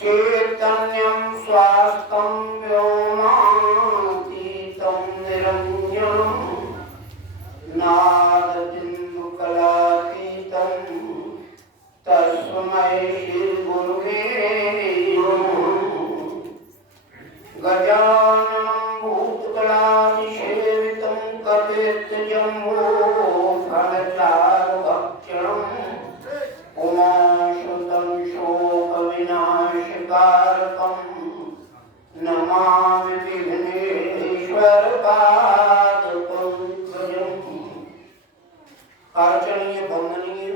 चैतन्यं स्वास्थं व्योमातीतं निरञ्जनं नादबिन्दुकलातीतं तस्मै श्रीगुरुवे नमः। गजाननं भूतगणाधिसेवितं कपित्थजम्बोफलचारुभक्षणम् उमासुतं शोकविनाशकारकं नमामि विघ्नेश्वरपादपङ्कजम्। अर्चनीय वंदनीय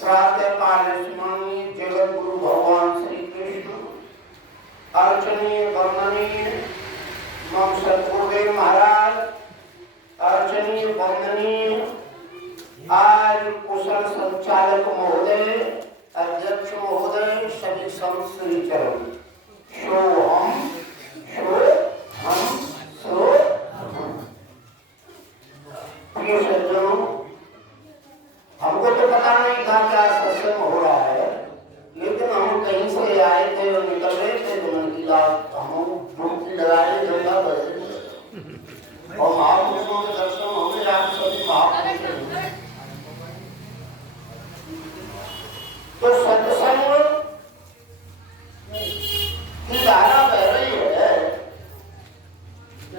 प्रातःकाल स्मरणीय जगद्गुरु भगवान श्री कृष्ण, अर्चनीय वंदनीय मम सतगुरुदेव महाराज, अर्चनीय वंदनीय आज कुशल संचालक महोदय, अध्यक्ष महोदय, सभी संत श्री चरण शो हम प्रिय सज्जनों, हमको तो पता नहीं था क्या सत्संग हो रहा है, लेकिन हम कहीं से आए थे और निकल रहे थे तो मन की बात हम डुबकी लगाए गंगा बहे और महापुरुषों के दर्शन होंगे। आप सभी महापुरुष तो सत्संग की धारा बह रही है,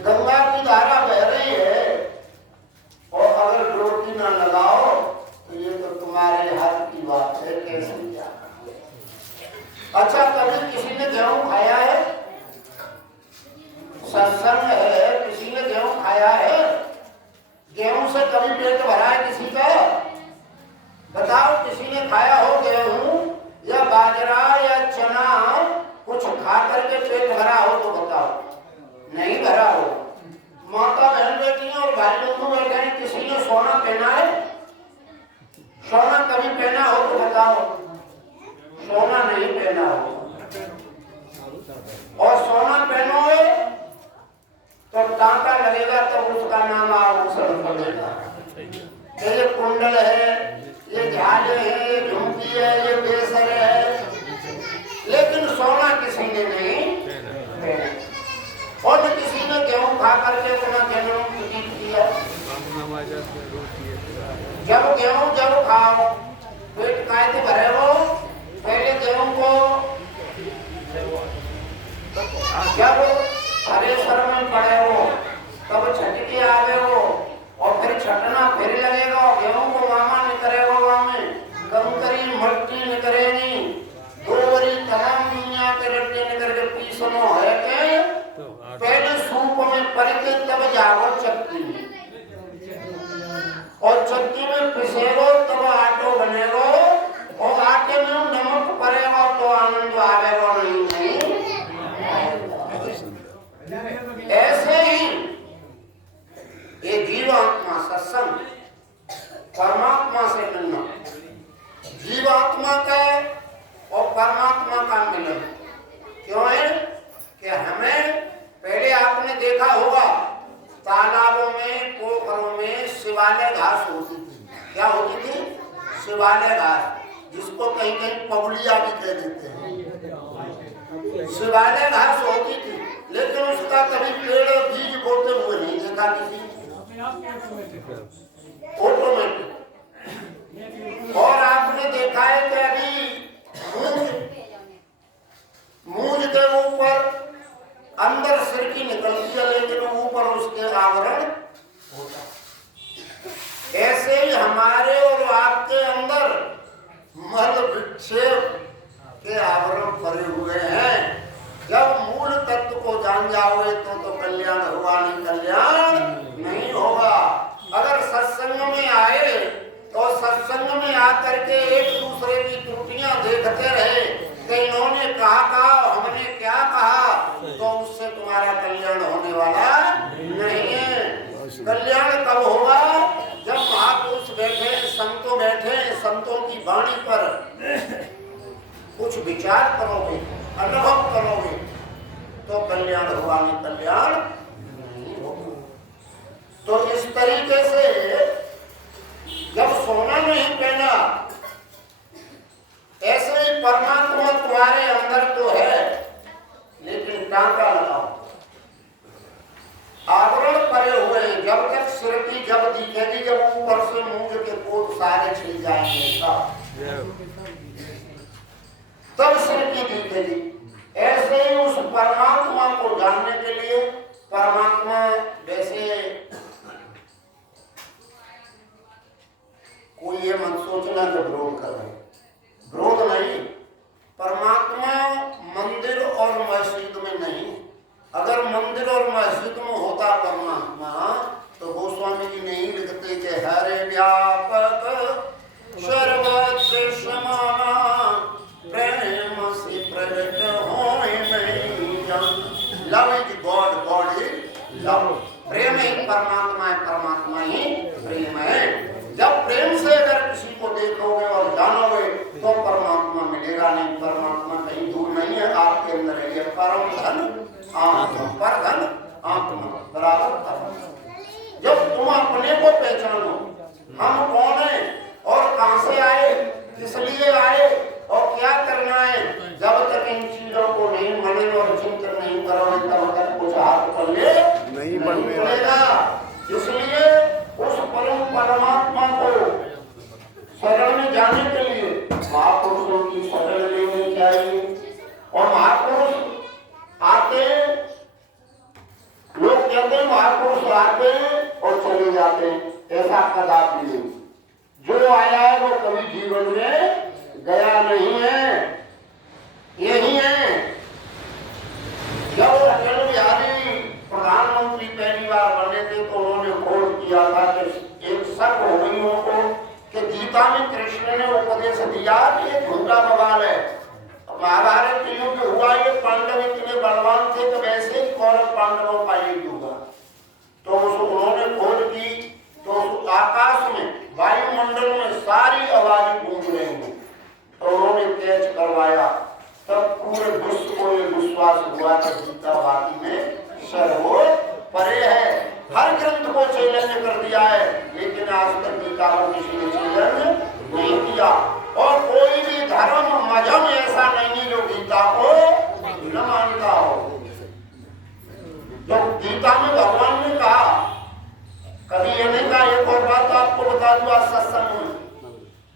गंगा की धारा बह रही है, और अगर डुबकी ना लगाओ तो ये तो तुम्हारे हाथ की बात है, कैसे जाना। अच्छा, कभी किसी ने गेहूं खाया है? सत्संग है, किसी ने गेहूं खाया है? गेहूं से कभी पेट भरा है किसी का? बताओ, किसी ने खाया हो गेहूं या बाजरा या चना, कुछ खा करके पेट भरा हो तो बताओ। नहीं भरा हो। माता बहन बेटियां और भाई बंधु बैठे हैं, किसी ने सोना पहना है? सोना कभी पहना हो तो बताओ। सोना नहीं पहना हो, और सोना पहनोगे तो टांका लगेगा तो उसका नाम आभूषण पड़ेगा। ये कुंडल है, ये झाले है, ये झुमकी है, ये बेसर है, लेकिन सोना किसी ने नहीं पहना। और किसी ने गेहूं खा करके अपना जन्म किया। जब खाओ पेट कायदे भरे हो, पहले गेहूं को जब हरे सर में पड़े हो तब छटके आवे हो, और फिर छटना फिर लगेगा, गेहूं को मामा निकलेगा, में कंकरी मट्टी निकलेगी, गोबरी तमाम दुनिया के रट्टे निकल के पीसनो है के पहले सूप में पड़ के तब जाओ चक्की में, और चक्की में पिसेगो तब आटो बनेगो, और आटे में नमक पड़ेगा तो आनंद आवेगा। नहीं ऐसे ही ये जीवात्मा सत्संग परमात्मा से मिलना, जीवात्मा का और परमात्मा का मिलन क्यों है कि हमें पहले आपने देखा होगा तालाबों में, पोखरों में शिवालय घास होती थी। क्या होती थी? शिवालय घास, जिसको कहीं कहीं पगुलिया भी कह देते हैं। शिवालय घास होती थी, लेकिन उसका कभी पेड़ बीज बोते हुए नहीं देखा किसी, ऑटोमेटिक। और आपने देखा है कि अभी मूंज के ऊपर अंदर सिर की निकलती है, लेकिन ऊपर उसके आवरण होता। ऐसे ही हमारे और आपके अंदर मल विक्षेप के आवरण भरे हुए हैं। जब मूल तत्व को जान जाओगे तो कल्याण होगा, नहीं कल्याण नहीं होगा। अगर सत्संग में आए तो सत्संग में आकर के एक दूसरे की त्रुटियां देखते रहे कि इन्होंने कहा हमने क्या कहा, तो उससे तुम्हारा कल्याण होने वाला नहीं है। कल्याण कब होगा? जब महापुरुष बैठे, संतों बैठे, संतों की वाणी पर कुछ विचार करोगे, अनुभव करोगे तो कल्याण होगा, नहीं कल्याण नहीं होगा। तो इस तरीके से जब सोना नहीं पहना, ऐसे ही परमात्मा तुम्हारे अंदर तो है, लेकिन टांका लगाओ, आवरण परे हुए हैं। जब तक सिर की जब दिखेगी, जब ऊपर से मूंज के कोट सारे छिल जाएंगे तब सिर की दिखेगी। ऐसे ही उस परमात्मा को जानने के लिए, परमात्मा वैसे कोई ये मत सोचना कि विरोध कर रहे, विरोध नहीं। परमात्मा मंदिर और मस्जिद में नहीं। अगर मंदिर और मस्जिद में होता परमात्मा, तो गोस्वामी जी नहीं लिखते कि हरे व्यापक सर्वत्र समाना प्रेम से प्रकट होए नहीं जान। Love is God, God is love. प्रेम ही परमात्मा है, परमात्मा ही प्रेम है। जब प्रेम से अगर किसी को देखोगे और जानोगे तो परमात्मा मिलेगा नहीं। परमात्मा कहीं दूर नहीं है, आपके अंदर है। ये परम धन आत्मा, पर धन आत्मा बराबर धन। जब तुम अपने को पहचानो, हम कौन है और कहां से आए, किस लिए आए और क्या करना है, जब तक इन चीजों को नहीं मनन और चिंतन नहीं करोगे तब तक कुछ हाथ पल्ले नहीं पड़ेगा। इसलिए उस परम परमात्मा को शरण में जाने के लिए महापुरुषों की शरण लेनी चाहिए। और महापुरुष आते, लोग कहते हैं महापुरुष आते और चले जाते हैं, ऐसा कदापि नहीं। जो आया है वो कभी जीवन में गया नहीं है। यही है, जब अटल बिहारी प्रधानमंत्री पहली बार बने थे तो उन्होंने घोष किया था कि एक शक हो गई उनको कि गीता में कृष्ण ने उपदेश दिया कि ये झूठा बवाल है। महाभारत के युद्ध हुआ, ये पांडव इतने बलवान थे तो वैसे ही कौरव पांडवों का युद्ध हुआ। तो उन्होंने खोज की तो आकाश में, वायुमंडल में सारी आवाजें गूंज रही हैं। तो उन्होंने कैच करवाया, तब पूरे विश्व को ये विश्वास हुआ कि गीता वाकई में सर्वोपरि है। हर ग्रंथ को चैलेंज कर दिया है, लेकिन आज तक गीता को किसी ने चैलेंज नहीं किया। और कोई भी धर्म मजहब ऐसा नहीं है जो गीता को न मानता हो। तो गीता में भगवान ने कहा, कभी ये नहीं कहा। एक और बात आपको बता दूं, आज सत्संग में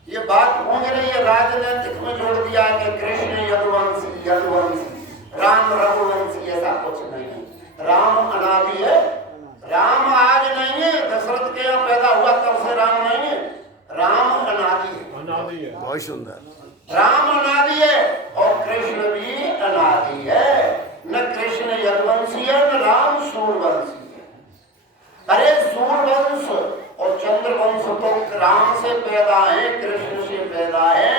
ये बात गूंज रही है, राजनीतिक में जोड़ दिया कि कृष्ण यदुवंशी, यदुवंशी, राम रघुवंशी, ऐसा कुछ नहीं है। राम अनादि है, राम आज नहीं है, दशरथ के यहाँ पैदा हुआ तब से राम नहीं है, राम अनादि है। अनादि है, बहुत सुंदर। राम अनादि है और कृष्ण भी अनादि है। न कृष्ण यदुवंशी है, न राम सूर्यवंशी है। अरे सूर्यवंश और चंद्रवंश तो राम से पैदा है, कृष्ण से पैदा है?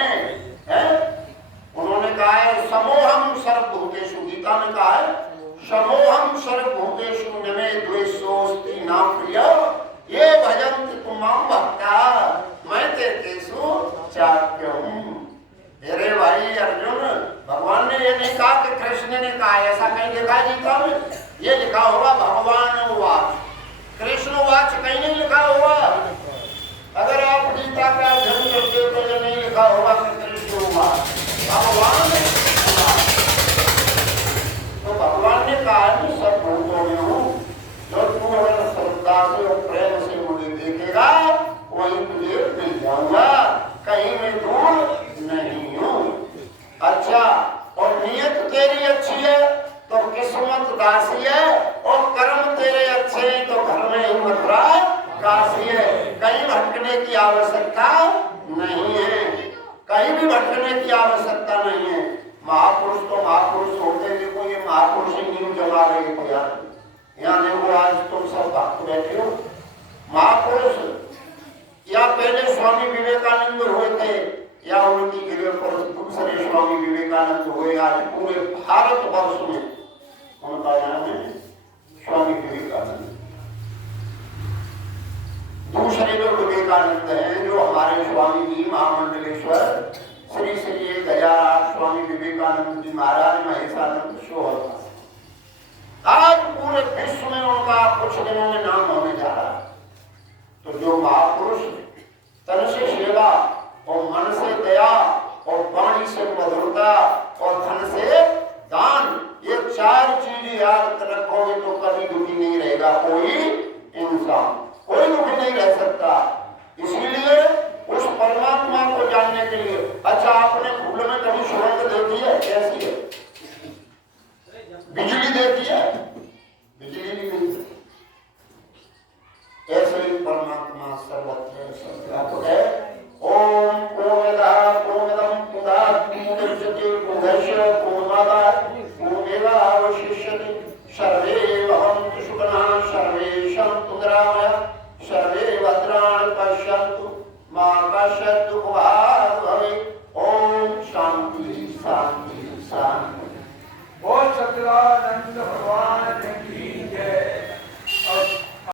उन्होंने कहा है समोहम सर्वभूतेषु, गीता में कहा है समोहम सर्वभूतेषु न मे द्वेषोऽस्ति न प्रिय ये भजन्ति तुमां भक्ता मैं तेषु चाप्यहम्। अरे भाई अर्जुन, भगवान ने ये नहीं कहा कि कृष्ण ने कहा, ऐसा कहीं लिखा है गीता में? ये लिखा होगा भगवान उवाच, कृष्ण वाच कहीं नहीं लिखा होगा। अगर आप गीता का अध्ययन करते तो ये नहीं लिखा होगा कि कृष्ण वाच, भगवान। तो भगवान ने कहा कि सब भूतों में हूँ, जो तू अगर श्रद्धा से और प्रेम से मुझे देखेगा वहीं तुझे मिल जाऊंगा, कहीं मैं दूर नहीं हूँ। अच्छा, और नियत तेरी अच्छी है तो किस्मत दासी है, और कर्म तेरे अच्छे हैं तो घर में ही मथुरा काशी है। कहीं भटकने की आवश्यकता नहीं है, कहीं भी भटकने की आवश्यकता नहीं है। महापुरुष तो महापुरुष होते, देखो ये महापुरुष ही नींव जमा रहे थे यार। यहाँ देखो आज तुम सब भक्त बैठे हो, महापुरुष या पहले स्वामी विवेकानंद हुए थे या उनकी जगह पर दूसरे स्वामी विवेकानंद हुए। आज पूरे भारत वर्ष में उनका नाम है स्वामी विवेकानंद। दूसरे जो विवेकानंद हैं, जो हमारे स्वामी जी महामंडलेश्वर श्री श्री 1008 स्वामी विवेकानंद जी महाराज महेशानंद शोहर, आज पूरे विश्व में उनका कुछ दिनों में नाम होने जा रहा है। तो जो महापुरुष तन से सेवा और मन से दया और वाणी से मधुरता और धन से दान, ये 4 चीज याद रखोगे तो कभी दुखी नहीं रहेगा कोई इंसान, कोई दुखी नहीं रह सकता। इसीलिए उस परमात्मा को जानने के लिए, अच्छा आपने फूल में कभी सुगंध देखी है? कैसी है? बिजली देखी है? बिजली भी नहीं। ऐसे ही परमात्मा सर्वत्र सर्वव्यापक है। ओम पूर्णमदः पूर्णमिदं पूर्णात् पूर्णमुदच्यते पूर्णस्य पूर्णमादाय पूर्णमेवावशिष्यते। सर्वे भवन्तु सुखिनः, सर्वे सन्तु निरामयाः, सर्वे भद्राणि पश्यन्तु मा कश्चित् दुःखभाग् भवेत्। ओम शांति शांति शांति। बोल सच्चिदानंद भगवान